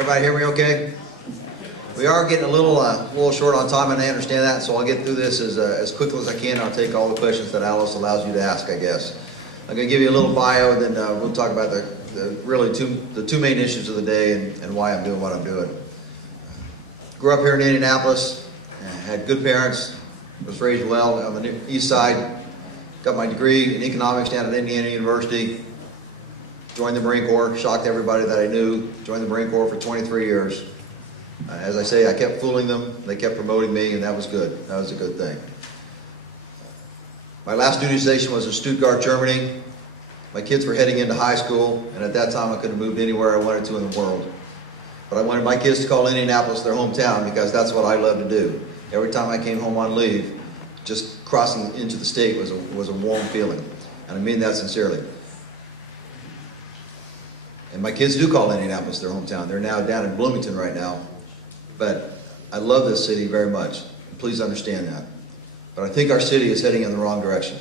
Everybody hear me okay? We are getting a little short on time, and I understand that, so I'll get through this as quickly as I can. I'll take all the questions that Alice allows you to ask, I guess. I'm going to give you a little bio, and then we'll talk about the two main issues of the day and why I'm doing what I'm doing. Grew up here in Indianapolis, had good parents, was raised well on the east side, got my degree in economics down at Indiana University, joined the Marine Corps, shocked everybody that I knew, joined the Marine Corps for 23 years. As I say, I kept fooling them, they kept promoting me, and that was good. That was a good thing. My last duty station was in Stuttgart, Germany. My kids were heading into high school, and at that time I could have moved anywhere I wanted to in the world. But I wanted my kids to call Indianapolis their hometown because that's what I love to do. Every time I came home on leave, just crossing into the state was a warm feeling, and I mean that sincerely. And my kids do call Indianapolis their hometown. They're now down in Bloomington right now. But I love this city very much. Please understand that. But I think our city is heading in the wrong direction.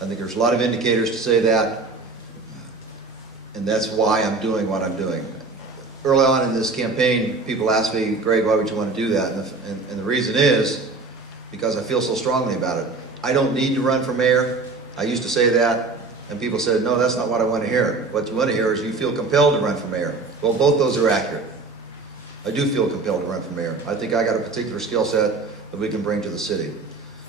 I think there's a lot of indicators to say that. And that's why I'm doing what I'm doing. Early on in this campaign, people asked me, Greg, why would you want to do that? And the reason is because I feel so strongly about it. I don't need to run for mayor. I used to say that. And people said, no, that's not what I want to hear. What you want to hear is you feel compelled to run for mayor. Well, both those are accurate. I do feel compelled to run for mayor. I think I got a particular skill set that we can bring to the city.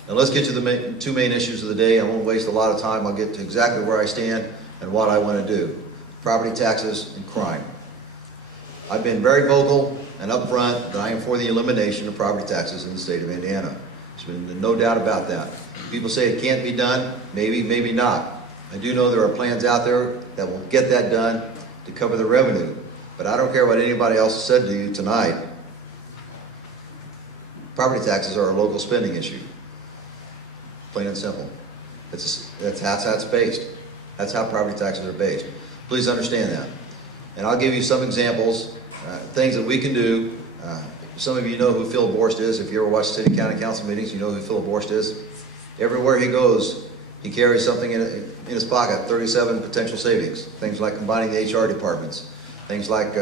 Now let's get to the two main issues of the day. I won't waste a lot of time. I'll get to exactly where I stand and what I want to do. Property taxes and crime. I've been very vocal and upfront that I am for the elimination of property taxes in the state of Indiana. There's been no doubt about that. People say it can't be done. Maybe, maybe not. I do know there are plans out there that will get that done to cover the revenue. But I don't care what anybody else has said to you tonight. Property taxes are a local spending issue. Plain and simple. That's how it's based. That's how property taxes are based. Please understand that. And I'll give you some examples, things that we can do. Some of you know who Phil Borst is. If you ever watch city county council meetings, you know who Phil Borst is. Everywhere he goes, he carries something in his pocket, 37 potential savings. Things like combining the HR departments. Things like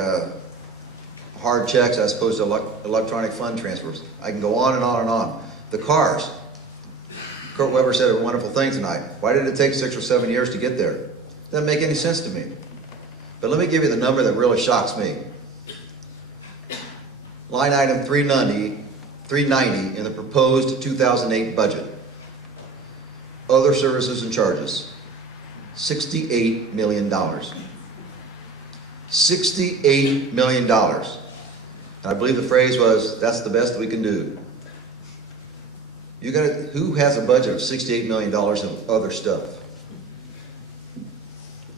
hard checks as opposed to electronic fund transfers. I can go on and on and on. The cars. Kurt Weber said a wonderful thing tonight. Why did it take 6 or 7 years to get there? Doesn't make any sense to me. But let me give you the number that really shocks me. Line item 390 in the proposed 2008 budget. Other services and charges. $68 million. $68 million. And I believe the phrase was, that's the best we can do. Who has a budget of $68 million of other stuff?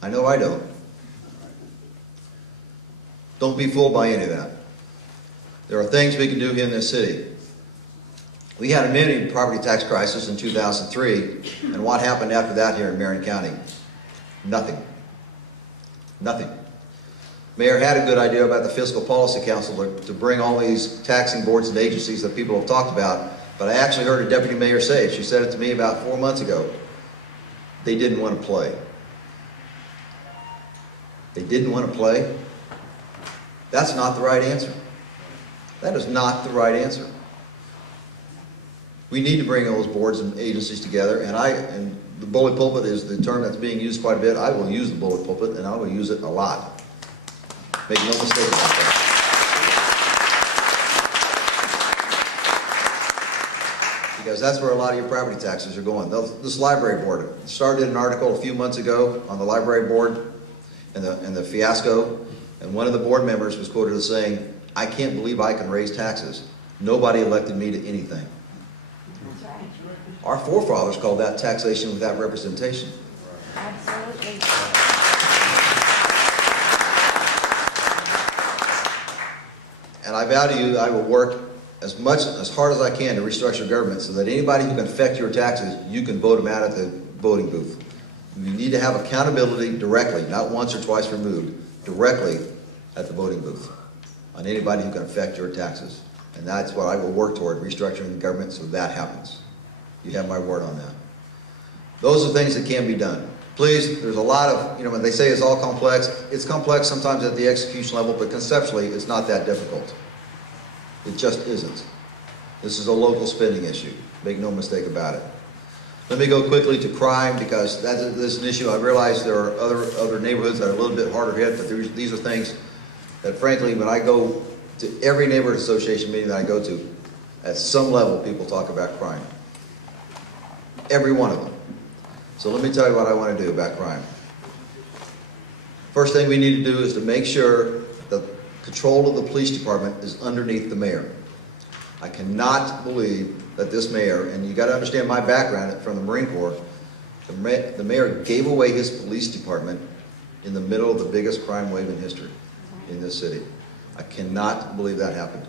I know I don't. Don't be fooled by any of that. There are things we can do here in this city. We had a mini property tax crisis in 2003, and what happened after that here in Marion County? Nothing. Nothing. Mayor had a good idea about the Fiscal Policy Council to bring all these taxing boards and agencies that people have talked about, but I actually heard a deputy mayor say it. She said it to me about 4 months ago. They didn't want to play. They didn't want to play? That's not the right answer. That is not the right answer. We need to bring those boards and agencies together, and the bully pulpit is the term that's being used quite a bit. I will use the bully pulpit, and I will use it a lot. Make no mistake about that. Because that's where a lot of your property taxes are going. This library board started an article a few months ago on the library board and the fiasco, and one of the board members was quoted as saying, I can't believe I can raise taxes. Nobody elected me to anything. That's right. Our forefathers called that taxation without representation. Absolutely. And I vow to you, I will work as hard as I can to restructure government so that anybody who can affect your taxes, you can vote them out at the voting booth. You need to have accountability directly, not once or twice removed, directly at the voting booth on anybody who can affect your taxes. And that's what I will work toward, restructuring the government so that happens. You have my word on that. Those are things that can be done. Please, there's a lot of, when they say it's all complex, it's complex sometimes at the execution level, but conceptually, it's not that difficult. It just isn't. This is a local spending issue. Make no mistake about it. Let me go quickly to crime, because this is an issue. I realize there are other neighborhoods that are a little bit harder hit, but these are things that, frankly, when I go to every neighborhood association meeting that I go to, at some level, people talk about crime. Every one of them. So let me tell you what I want to do about crime. First thing we need to do is to make sure the control of the police department is underneath the mayor. I cannot believe that this mayor, and you got to understand my background from the Marine Corps, the mayor gave away his police department in the middle of the biggest crime wave in history in this city. I cannot believe that happened.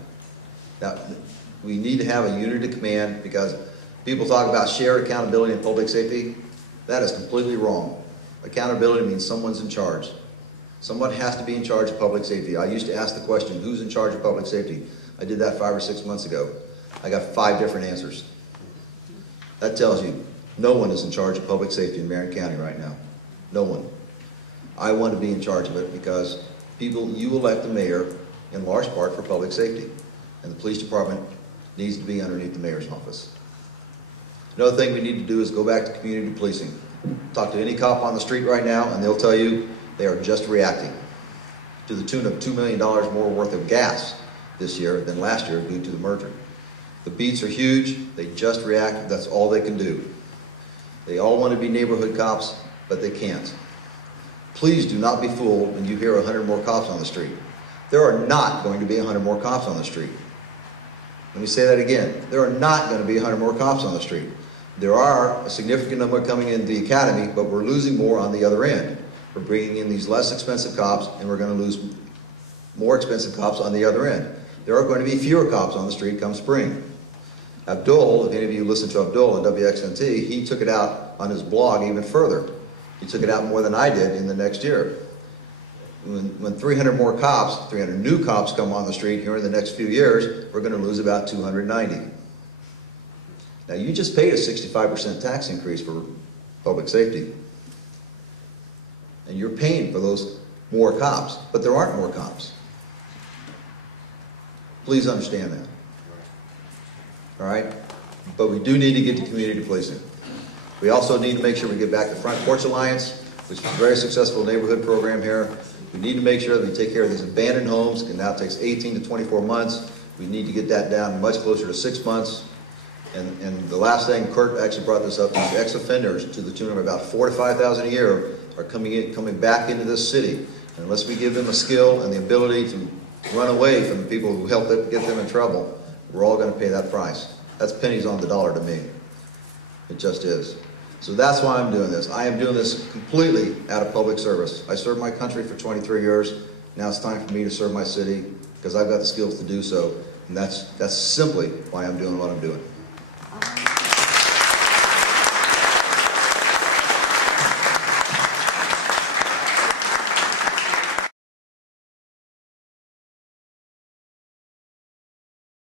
Now, we need to have a unity of command, because people talk about shared accountability in public safety. That is completely wrong. Accountability means someone's in charge. Someone has to be in charge of public safety. I used to ask the question, who's in charge of public safety? I did that 5 or 6 months ago. I got 5 different answers. That tells you no one is in charge of public safety in Marion County right now. No one. I want to be in charge of it, because you elect the mayor in large part for public safety. And the police department needs to be underneath the mayor's office. Another thing we need to do is go back to community policing. Talk to any cop on the street right now, and they'll tell you they are just reacting to the tune of $2 million more worth of gas this year than last year due to the merger. The beats are huge. They just react. That's all they can do. They all want to be neighborhood cops, but they can't. Please do not be fooled when you hear 100 more cops on the street. There are not going to be 100 more cops on the street. Let me say that again. There are not going to be 100 more cops on the street. There are a significant number coming into the academy, but we're losing more on the other end. We're bringing in these less expensive cops, and we're going to lose more expensive cops on the other end. There are going to be fewer cops on the street come spring. Abdul, if any of you listen to Abdul on WXNT, he took it out on his blog even further. He took it out more than I did in the next year. When 300 more cops, 300 new cops come on the street here in the next few years, we're going to lose about 290. Now, you just paid a 65% tax increase for public safety. And you're paying for those more cops, but there aren't more cops. Please understand that. All right? But we do need to get to community policing. We also need to make sure we get back to Front Porch Alliance, which is a very successful neighborhood program here. We need to make sure that we take care of these abandoned homes, and now it takes 18 to 24 months. We need to get that down much closer to 6 months. And the last thing, Kurt actually brought this up, these ex-offenders to the tune of about $4,000 to $5,000 a year are coming back into this city. And unless we give them the skill and the ability to run away from the people who helped get them in trouble, we're all going to pay that price. That's pennies on the dollar to me. It just is. So that's why I'm doing this. I am doing this completely out of public service. I served my country for 23 years. Now it's time for me to serve my city, because I've got the skills to do so. And that's simply why I'm doing what I'm doing.